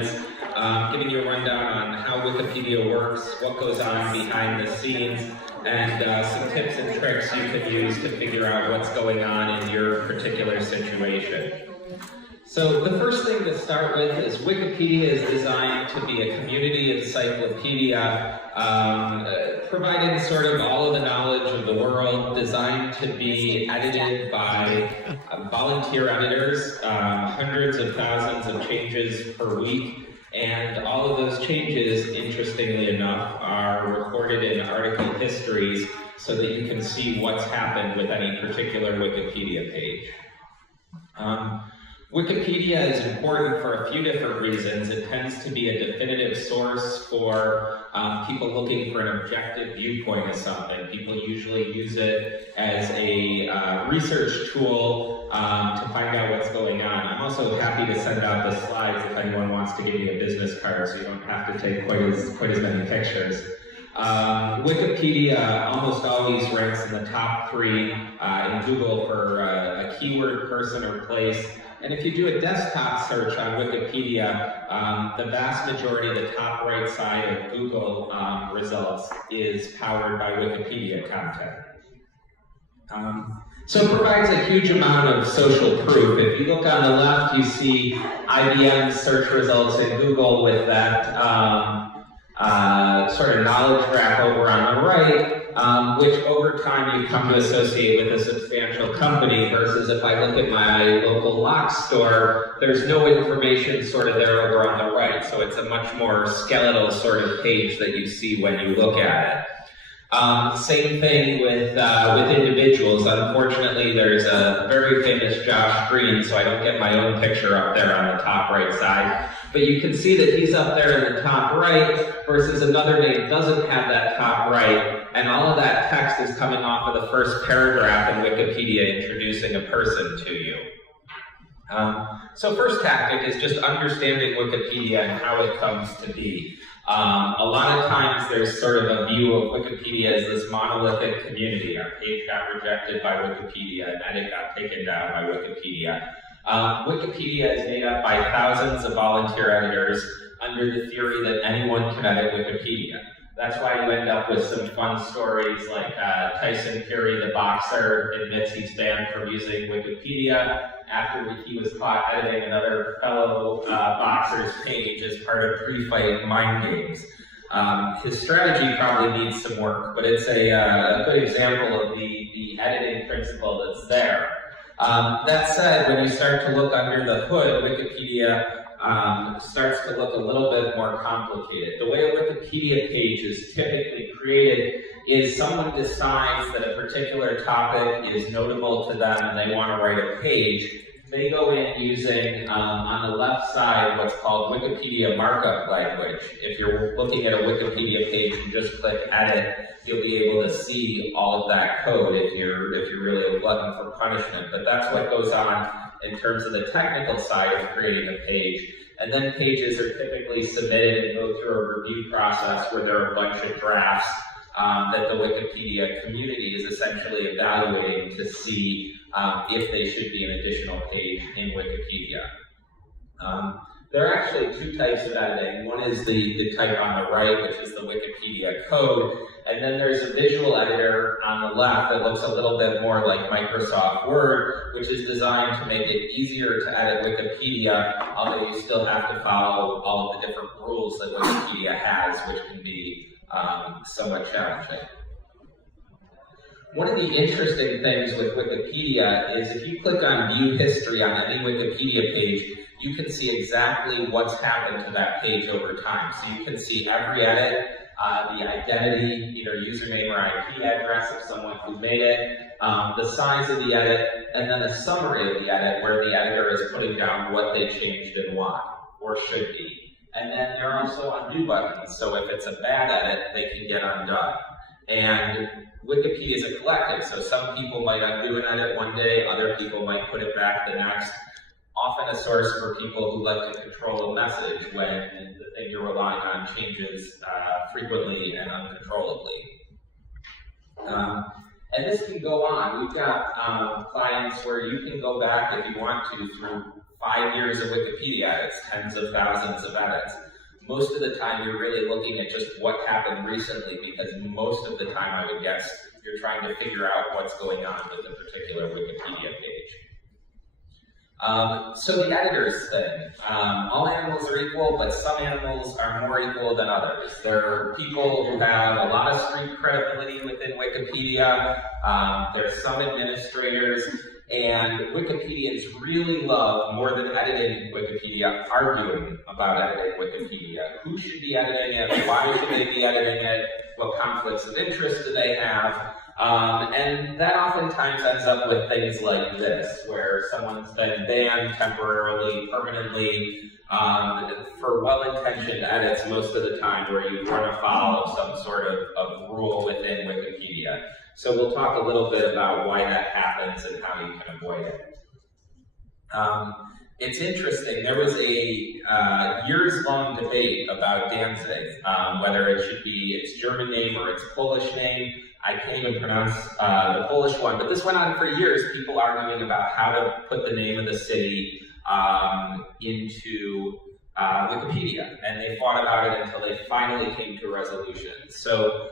minutes, giving you a rundown on how Wikipedia works, what goes on behind the scenes, and some tips and tricks you can use to figure out what's going on in your particular situation. So the first thing to start with is Wikipedia is designed to be a community encyclopedia, providing sort of all of the knowledge of the world, designed to be edited by volunteer editors, hundreds of thousands of changes per week, and all of those changes, interestingly enough, are recorded in article histories so that you can see what's happened with any particular Wikipedia page. Wikipedia is important for a few different reasons. It tends to be a definitive source for people looking for an objective viewpoint of something. People usually use it as a research tool to find out what's going on. I'm also happy to send out the slides if anyone wants to give me a business card so you don't have to take quite as many pictures. Wikipedia almost always ranks in the top 3 in Google for a keyword, person, or place. And if you do a desktop search on Wikipedia, the vast majority of the top right side of Google results is powered by Wikipedia content. So it provides a huge amount of social proof. If you look on the left, you see IBM's search results in Google with that sort of knowledge graph over on the right, which over time you come to associate with a substantial company, versus if I look at my local lock store, there's no information sort of there over on the right. So it's a much more skeletal sort of page that you see when you look at it. Same thing with individuals. Unfortunately, there's a very famous Josh Greene, so I don't get my own picture up there on the top right side. But you can see that he's up there in the top right, versus another name doesn't have that top right, and all of that text is coming off of the first paragraph in Wikipedia introducing a person to you. So first tactic is just understanding Wikipedia and how it comes to be. A lot of times there's sort of a view of Wikipedia as this monolithic community. Our page got rejected by Wikipedia, and edit got taken down by Wikipedia. Wikipedia is made up by thousands of volunteer editors under the theory that anyone can edit Wikipedia. That's why you end up with some fun stories like Tyson Fury, the boxer, admits he's banned from using Wikipedia after he was caught editing another fellow boxer's page as part of pre-fight mind games. His strategy probably needs some work, but it's a good example of the editing principle that's there. That said, when you start to look under the hood, Wikipedia starts to look a little bit more complicated. The way a Wikipedia page is typically created is someone decides that a particular topic is notable to them and they want to write a page. They go in using, on the left side, what's called Wikipedia markup language. If you're looking at a Wikipedia page and just click edit, you'll be able to see all of that code if you're really a glutton for punishment. But that's what goes on in terms of the technical side of creating a page. And then pages are typically submitted and go through a review process where there are a bunch of drafts that the Wikipedia community is essentially evaluating to see if they should be an additional page in Wikipedia. There are actually 2 types of editing. One is the type on the right, which is the Wikipedia code, and then there's a visual editor on the left that looks a little bit more like Microsoft Word, which is designed to make it easier to edit Wikipedia, although you still have to follow all of the different rules that Wikipedia has, which can be somewhat challenging. One of the interesting things with Wikipedia is if you click on View History on any Wikipedia page, you can see exactly what's happened to that page over time. So you can see every edit, the identity, either username or IP address of someone who made it, the size of the edit, and then a summary of the edit where the editor is putting down what they changed and why, or should be. And then there are also undo buttons, so if it's a bad edit, they can get undone. And Wikipedia is a collective, so some people might undo an edit one day, other people might put it back the next. Often a source for people who like to control a message when the thing you're relying on changes frequently and uncontrollably. And this can go on. We've got clients where you can go back if you want to through 5 years of Wikipedia edits, tens of thousands of edits. Most of the time you're really looking at just what happened recently, because most of the time I would guess you're trying to figure out what's going on with a particular Wikipedia page. So the editors thing. All animals are equal, but some animals are more equal than others. There are people who have a lot of street credibility within Wikipedia. There's some administrators, and Wikipedians really love, more than editing Wikipedia, arguing about editing Wikipedia. Who should be editing it? Why should they be editing it? What conflicts of interest do they have? And that oftentimes ends up with things like this, where someone's been banned temporarily, permanently, for well-intentioned edits most of the time, where you run afoul of some sort of rule within Wikipedia. So we'll talk a little bit about why that happens and how you can avoid it. It's interesting, there was a years-long debate about Danzig, whether it should be its German name or its Polish name. I can't even pronounce the Polish one, but this went on for years, people arguing about how to put the name of the city into Wikipedia, and they fought about it until they finally came to a resolution. So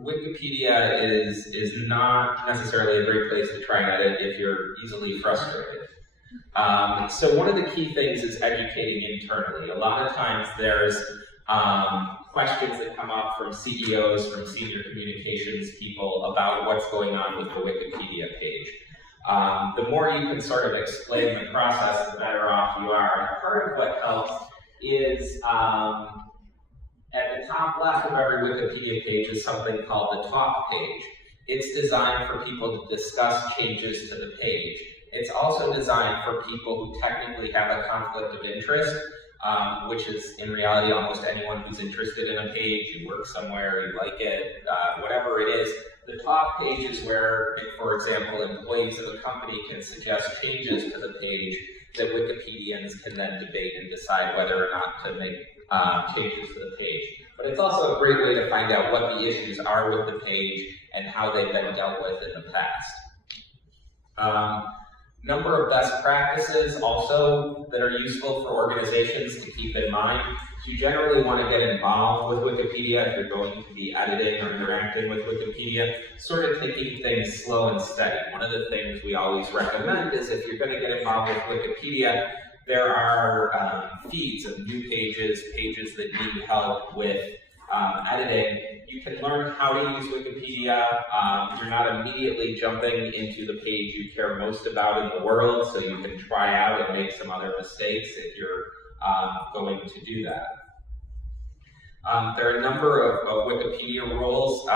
Wikipedia is not necessarily a great place to try and edit if you're easily frustrated. So one of the key things is educating internally. A lot of times there's questions that come up from CEOs, from senior communications people about what's going on with the Wikipedia page. The more you can sort of explain the process, the better off you are. And part of what helps is at the top left of every Wikipedia page is something called the talk page. It's designed for people to discuss changes to the page. It's also designed for people who technically have a conflict of interest, which is in reality almost anyone who's interested in a page. You work somewhere, you like it, whatever it is. The talk page is where, for example, employees of a company can suggest changes to the page that Wikipedians can then debate and decide whether or not to make changes to the page. But it's also a great way to find out what the issues are with the page and how they've been dealt with in the past. Number of best practices also that are useful for organizations to keep in mind. You generally want to get involved with Wikipedia if you're going to be editing or interacting with Wikipedia, sort of taking things slow and steady. One of the things we always recommend is if you're going to get involved with Wikipedia, there are feeds of new pages, pages that need help with editing. You can learn how to use Wikipedia. You're not immediately jumping into the page you care most about in the world, so you can try out and make some other mistakes if you're going to do that. There are a number of Wikipedia rules,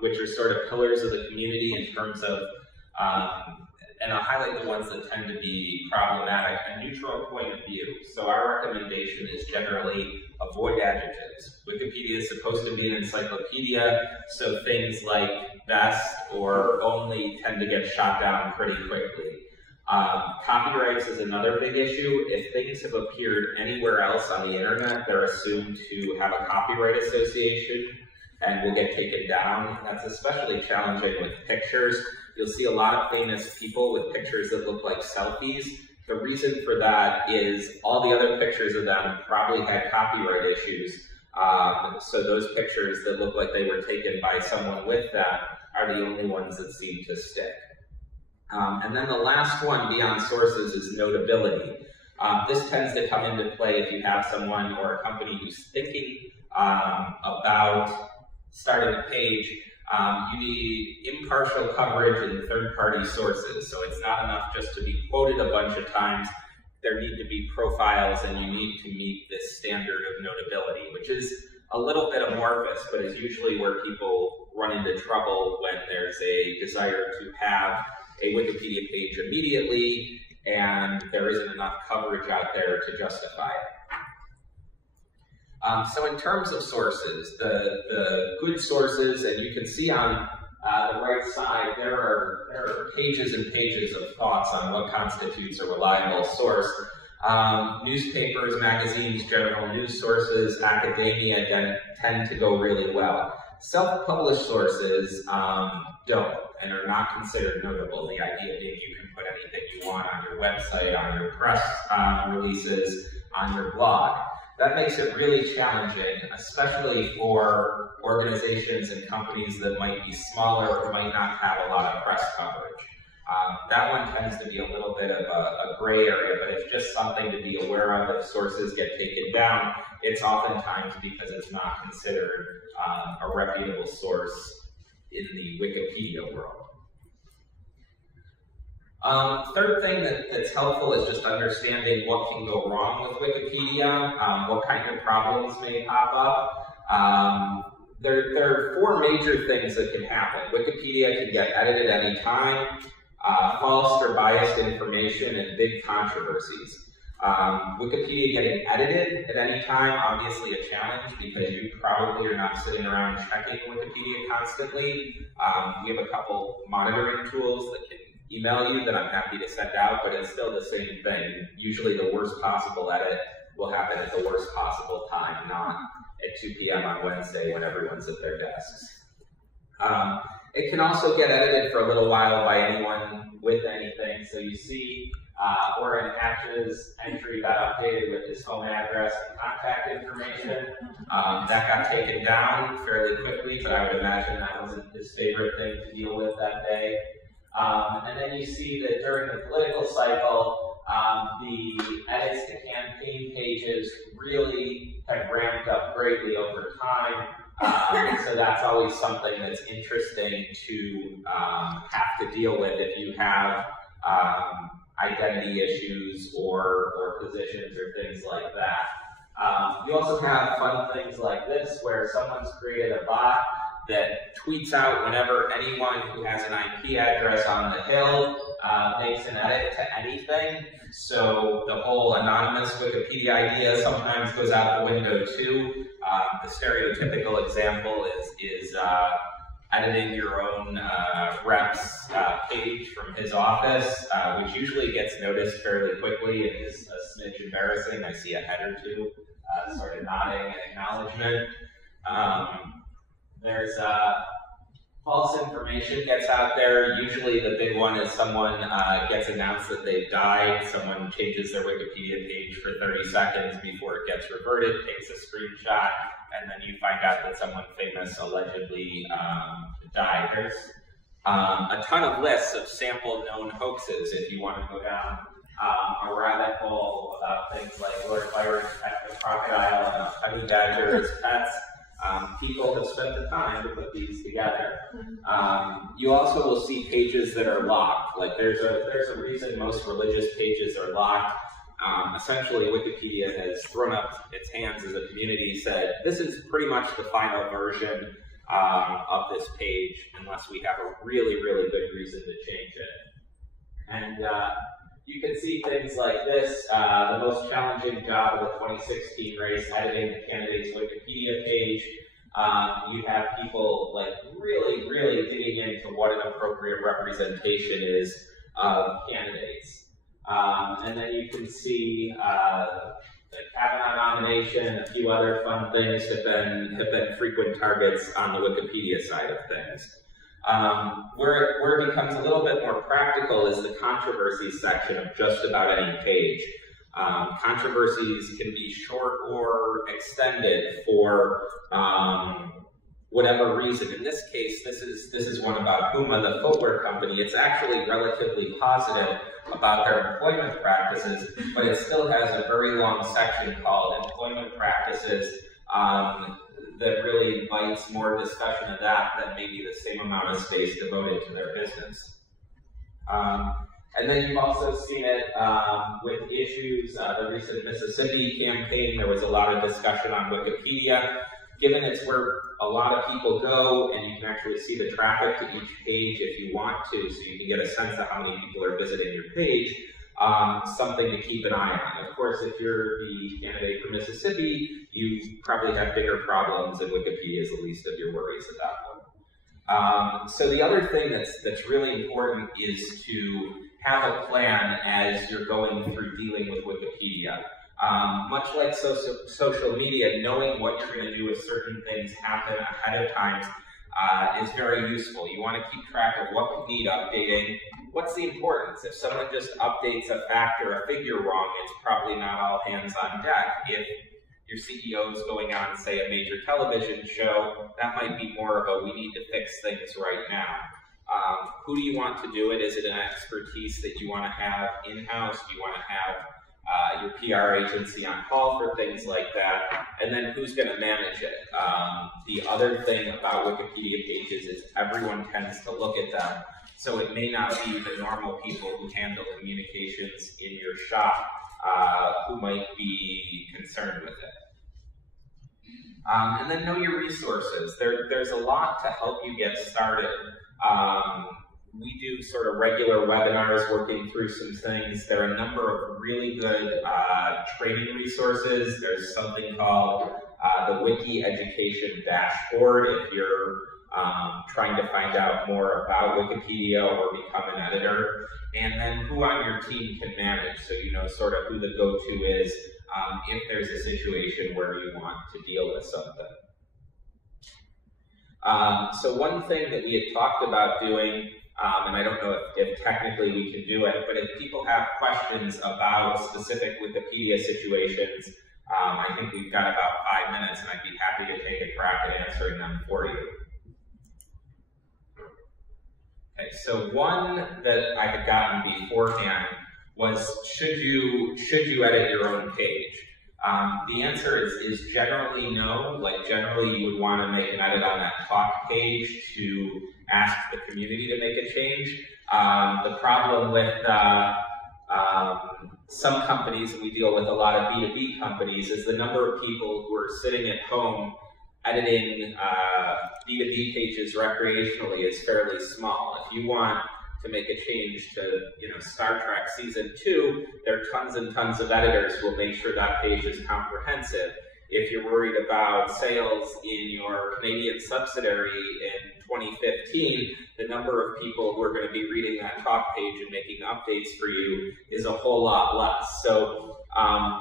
which are sort of pillars of the community in terms of, and I'll highlight the ones that tend to be problematic, a neutral point of view. So our recommendation is generally avoid adjectives. Wikipedia is supposed to be an encyclopedia, so things like best or only tend to get shot down pretty quickly. Copyrights is another big issue. If things have appeared anywhere else on the internet, they're assumed to have a copyright association and will get taken down. That's especially challenging with pictures. You'll see a lot of famous people with pictures that look like selfies. The reason for that is all the other pictures of them probably had copyright issues. So those pictures that look like they were taken by someone with them are the only ones that seem to stick. And then the last one beyond sources is notability. This tends to come into play if you have someone or a company who's thinking about starting a page. You need impartial coverage and third-party sources. So it's not enough just to be quoted a bunch of times. There need to be profiles, and you need to meet this standard of notability, which is a little bit amorphous, but is usually where people run into trouble when there's a desire to have a Wikipedia page immediately, and there isn't enough coverage out there to justify it. So in terms of sources, the good sources, and you can see on the right side, there are pages and pages of thoughts on what constitutes a reliable source. Newspapers, magazines, general news sources, academia tend to go really well. Self-published sources don't and are not considered notable. The idea being you can put anything you want on your website, on your press releases, on your blog. That makes it really challenging, especially for organizations and companies that might be smaller or might not have a lot of press coverage. That one tends to be a little bit of a gray area, but it's just something to be aware of. If sources get taken down, it's oftentimes because it's not considered a reputable source in the Wikipedia world. Third thing that's helpful is just understanding what can go wrong with Wikipedia, what kind of problems may pop up. There are four major things that can happen. Wikipedia can get edited any time, false or biased information, and big controversies. Wikipedia getting edited at any time, obviously a challenge because you probably are not sitting around checking Wikipedia constantly. We have a couple monitoring tools that can email you that I'm happy to send out, but it's still the same thing. Usually the worst possible edit will happen at the worst possible time, not at 2 p.m. on Wednesday when everyone's at their desks. It can also get edited for a little while by anyone with anything. So you see Oren Hatch's entry got updated with his home address and contact information. That got taken down fairly quickly, but I would imagine that wasn't his favorite thing to deal with that day. And then you see that during the political cycle, the edits to campaign pages really have ramped up greatly over time. So that's always something that's interesting to have to deal with if you have identity issues or positions or things like that. You also have fun things like this where someone's created a bot that tweets out whenever anyone who has an IP address on the Hill makes an edit to anything. So the whole anonymous Wikipedia idea sometimes goes out the window too. The stereotypical example is editing your own rep's page from his office, which usually gets noticed fairly quickly and is a smidge embarrassing. I see a head or two sort of nodding in acknowledgement. There's false information gets out there. Usually the big one is someone gets announced that they've died. Someone changes their Wikipedia page for 30 seconds before it gets reverted, takes a screenshot, and then you find out that someone famous allegedly died. There's a ton of lists of sample known hoaxes if you want to go down a rabbit hole about things like Lord Byron pet the crocodile and a honey badger as pets. People have spent the time to put these together. You also will see pages that are locked. Like there's a reason most religious pages are locked. Essentially, Wikipedia has thrown up its hands as a community, said this is pretty much the final version of this page, unless we have a really, really good reason to change it. And you can see things like this, the most challenging job of the 2016 race, editing the candidate's Wikipedia page. You have people like really, really digging into what an appropriate representation is of candidates. And then you can see the Kavanaugh nomination, a few other fun things have been frequent targets on the Wikipedia side of things. Where it becomes a little bit more practical is the controversies section of just about any page. Controversies can be short or extended for whatever reason. In this case, this is one about Puma, the footwear company. It's actually relatively positive about their employment practices, but it still has a very long section called Employment Practices that really invites more discussion of that than maybe the same amount of space devoted to their business. And then you've also seen it with issues, the recent Mississippi campaign. There was a lot of discussion on Wikipedia. Given it's where a lot of people go and you can actually see the traffic to each page if you want to, so you can get a sense of how many people are visiting your page, something to keep an eye on. Of course, if you're the candidate for Mississippi, you probably have bigger problems and Wikipedia is the least of your worries at that point. So the other thing that's really important is to have a plan as you're going through dealing with Wikipedia. Much like social media, knowing what you're going to do if certain things happen ahead of time is very useful. You want to keep track of what could need updating. What's the importance? If someone just updates a fact or a figure wrong, it's probably not all hands on deck. If your CEO is going on, say, a major television show, that might be more of a we need to fix things right now. Who do you want to do it? Is it an expertise that you want to have in-house? Do you want to have your PR agency on call for things like that? And then who's going to manage it? The other thing about Wikipedia pages is everyone tends to look at them. So it may not be the normal people who handle communications in your shop who might be concerned with it. And then know your resources. There's a lot to help you get started. We do sort of regular webinars working through some things. There are a number of really good training resources. There's something called the Wiki Education Dashboard if you're trying to find out more about Wikipedia or become an editor. And then who on your team can manage, so you know sort of who the go-to is if there's a situation where you want to deal with something. So one thing that we had talked about doing, and I don't know if technically we can do it, but if people have questions about specific Wikipedia situations, I think we've got about 5 minutes, and I'd be happy to take a crack at answering them for you. Okay, so one that I had gotten beforehand was, should you edit your own page? The answer is generally no. Like generally you would want to make an edit on that talk page to ask the community to make a change. The problem with some companies, and we deal with a lot of B2B companies, is the number of people who are sitting at home editing B2B pages recreationally is fairly small. If you want to make a change to, Star Trek Season 2, there are tons and tons of editors who will make sure that page is comprehensive. If you're worried about sales in your Canadian subsidiary in 2015, the number of people who are going to be reading that talk page and making updates for you is a whole lot less. So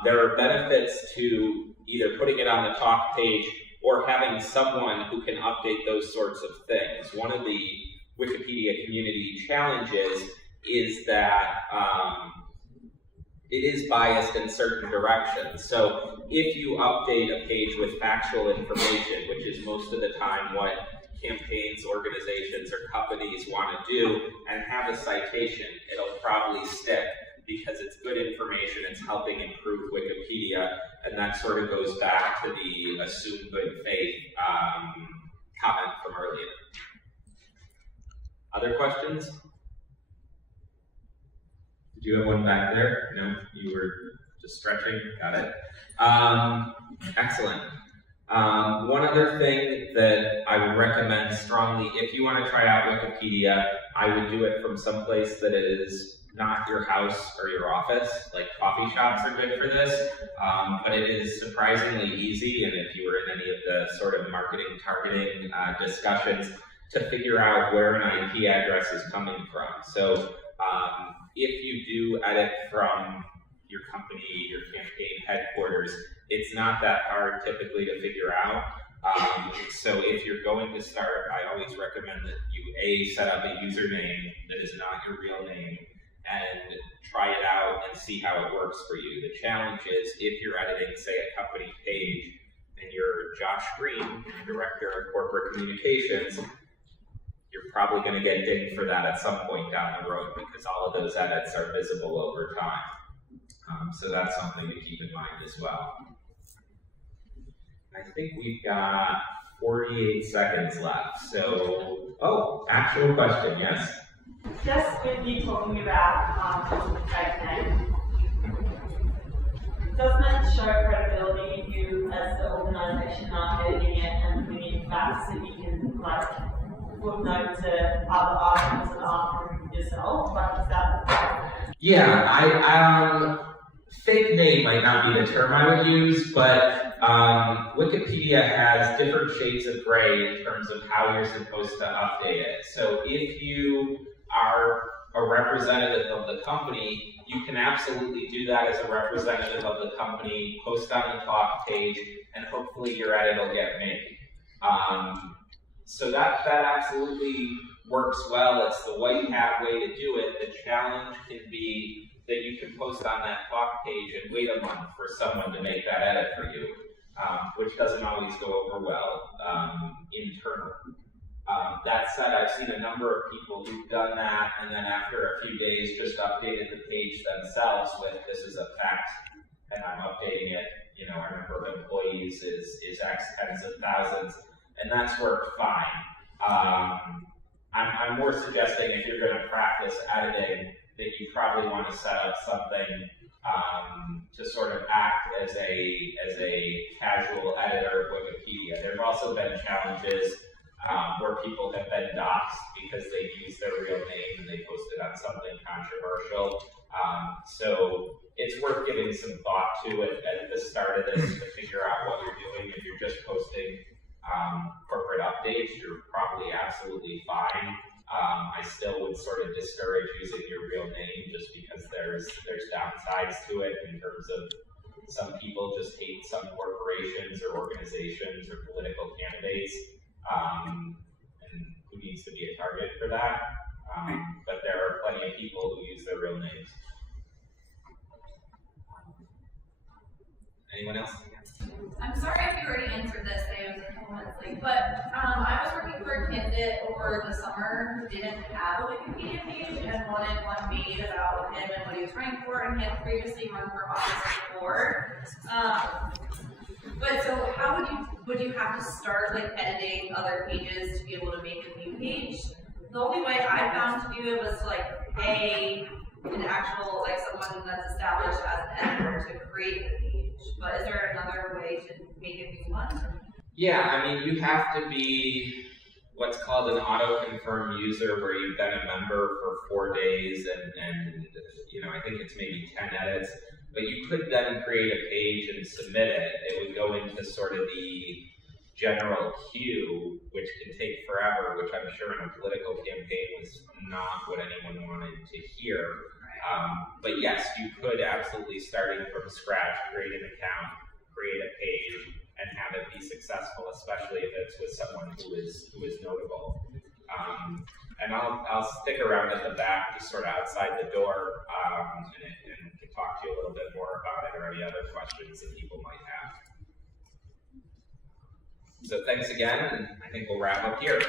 there are benefits to either putting it on the talk page or having someone who can update those sorts of things. One of the Wikipedia community challenges is that it is biased in certain directions. So if you update a page with factual information, which is most of the time what campaigns, organizations, or companies want to do, and have a citation, it'll probably stick because it's good information, it's helping improve Wikipedia, and that sort of goes back to the assume good faith comment from earlier. Other questions? Did you have one back there? No? You were just stretching? Got it. Excellent. One other thing that I would recommend strongly, if you want to try out Wikipedia, I would do it from someplace that is not your house or your office. Like coffee shops are good for this, but it is surprisingly easy, and if you were in any of the sort of marketing targeting discussions, to figure out where an IP address is coming from. So if you do edit from your company, your campaign headquarters, it's not that hard typically to figure out. So if you're going to start, I always recommend that you set up a username that is not your real name and try it out and see how it works for you. The challenge is if you're editing, say, a company page and you're Josh Greene, Director of Corporate Communications, you're probably going to get dinged for that at some point down the road because all of those edits are visible over time. So that's something to keep in mind as well. I think we've got 48 seconds left. So, actual question, yes? Just with you talking about fake name, doesn't it show credibility if you, as the organisation, are editing it and putting in facts that you can, footnote to other articles that aren't from yourself? Is that? Yeah, fake name might not be the term I would use, but Wikipedia has different shades of gray in terms of how you're supposed to update it. So if you are a representative of the company, you can absolutely do that as a representative of the company, post on the talk page, and hopefully your edit will get made. So that absolutely works well. It's the white hat way to do it. The challenge can be that you can post on that talk page and wait a month for someone to make that edit for you, which doesn't always go over well internally. That said, I've seen a number of people who've done that, and then after a few days just updated the page themselves with "this is a fact," and I'm updating it. You know, our number of employees is X tens of thousands, and that's worked fine. I'm more suggesting if you're going to practice editing, that you probably want to set up something to sort of act as a casual editor of Wikipedia. There have also been challenges where people have been doxxed because they've used their real name and they posted on something controversial. So it's worth giving some thought to it at the start of this to figure out what you're doing. If you're just posting corporate updates, you're probably absolutely fine. I still would sort of discourage using your real name just because there's downsides to it in terms of some people just hate some corporations or organizations or political candidates. And who needs to be a target for that? But there are plenty of people who use their real names. Anyone else? I'm sorry if you already answered this, I was a couple minutes late, but I was working for a candidate over the summer who didn't have a Wikipedia page and wanted one made about him and what he was running for, and he had previously run for office before. But so how would you have to start like editing other pages to be able to make a new page? The only way I found to do it was to like pay an actual, like someone that's established as an editor to create the page. But is there another way to make a new one? Yeah, I mean, you have to be what's called an auto-confirm user, where you've been a member for 4 days and you know, I think it's maybe 10 edits. But you could then create a page and submit it. It would go into sort of the general queue, which can take forever, which I'm sure in a political campaign was not what anyone wanted to hear. But yes, you could absolutely, starting from scratch, create an account, create a page, and have it be successful, especially if it's with someone who is notable. And I'll stick around at the back, just sort of outside the door, and can talk to you a little bit more about it or any other questions that people might have. So thanks again, and I think we'll wrap up here.